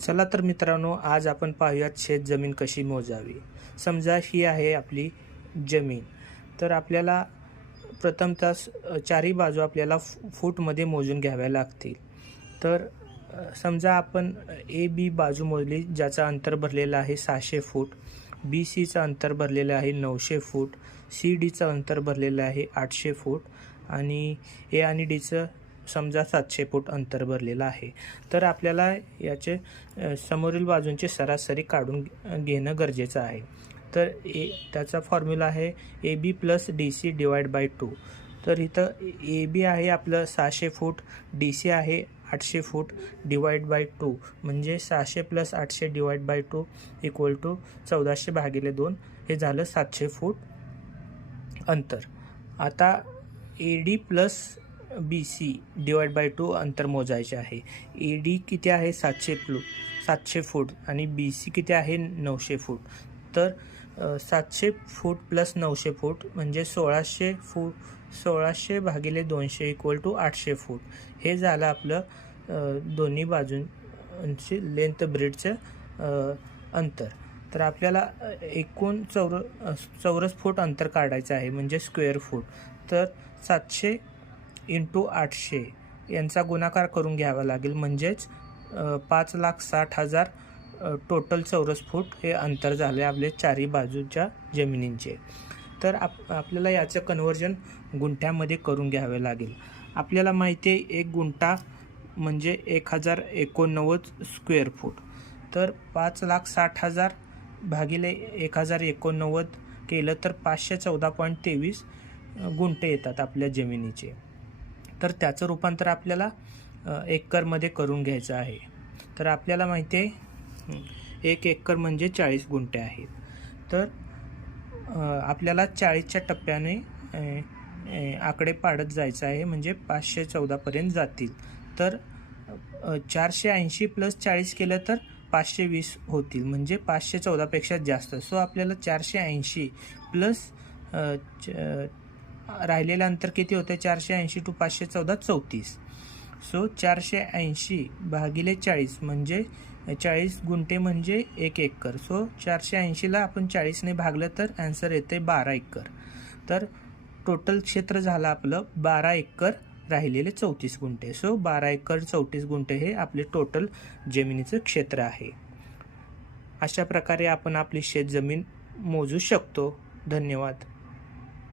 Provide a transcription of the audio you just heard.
चला तर मित्रांनो आज आपण पाहूयात शेत जमीन कशी मोजावी. समजा ही आहे आपली जमीन. तर आपल्याला प्रथमतः स- चारी बाजू आपल्याला फूटमध्ये मोजून घ्याव्या लागतील. तर समजा आपण ए बी बाजू मोजली ज्याचं अंतर भरलेलं आहे सहाशे फूट बी सीचं अंतर भरलेलं आहे नऊशे फूट सी डीचं अंतर भरलेलं आहे आठशे फूट आणि ए आणि डीचं समजा सातशे फूट अंतर भरलेलं आहे. तर आपल्याला याचे समोरील बाजूंची सरासरी काढून घेणं गरजेचं आहे. तर ए त्याचा फॉर्म्युला आहे A B plus D C divide by two तर इथं ए बी आहे आपलं सहाशे फूट डी सी आहे आठशे फूट डिवाइड बाय टू म्हणजे सहाशे प्लस आठशे divide by two equal to चौदाशे भागिले दोन. हे झालं सातशे फूट अंतर. आता A D plus B C divide by two अंतर मोजायचे आहे. ए डी किती आहे? सातशे फ्लू सातशे फूट आणि बी सी किती आहे? नऊशे फूट तर सातशे फूट प्लस नऊशे फूट म्हणजे सोळाशे फूट सोळाशे भागिले दोनशे इक्वल टू आठशे फूट हे झालं आपलं दोन्ही बाजूंची लेंथ ब्रिडचं अंतर. तर आपल्याला एकूण चौर चौरस फूट अंतर काढायचं आहे म्हणजे स्क्वेअर फूट तर सातशे इंटू आठशे यांचा गुणाकार करून घ्यावा लागेल. म्हणजेच पाच लाख साठ हजार टोटल चौरस फूट हे अंतर झाले आपले चारी बाजूच्या जमिनींचे. तर आप आपल्याला याचं कन्वर्जन गुंठ्यामध्ये करून घ्यावे लागेल. आपल्याला माहिती आहे एक गुंठा म्हणजे एक हजार एकोणनव्वद स्क्वेअर फूट तर पाच लाख साठ हजार भागिले एक हजार एकोणनव्वद केलं तर पाचशे चौदा पॉईंट तेवीस गुंठे येतात आपल्या जमिनीचे. तर त्याचं रूपांतर आपल्याला एकरमध्ये करून घ्यायचं आहे. तर आपल्याला माहिती आहे एक एकर म्हणजे चाळीस गुंठे आहेत. तर आपल्याला चाळीसच्या टप्प्याने आकडे पाडत जायचं आहे म्हणजे पाचशे चौदापर्यंत जातील. तर चारशे ऐंशी प्लस चाळीस केलं तर पाचशे वीस होतील म्हणजे पाचशे चौदापेक्षा जास्त. सो आपल्याला चारशे ऐंशी प्लस राहिलेलं अंतर किती होतं? चारशे ऐंशी टू पाचशे चौदा चौतीस. सो चारशे ऐंशी भागिले चाळीस म्हणजे चाळीस गुंठे म्हणजे एक एकर. सो चारशे ऐंशीला आपण चाळीसने भागलं तर ॲन्सर येते बारा एकर. तर टोटल क्षेत्र झालं आपलं बारा एकर राहिलेले चौतीस गुंठे. सो बारा एकर चौतीस गुंठे हे आपले टोटल जमिनीचं क्षेत्र आहे. अशा प्रकारे आपण आपली शेतजमीन मोजू शकतो. धन्यवाद.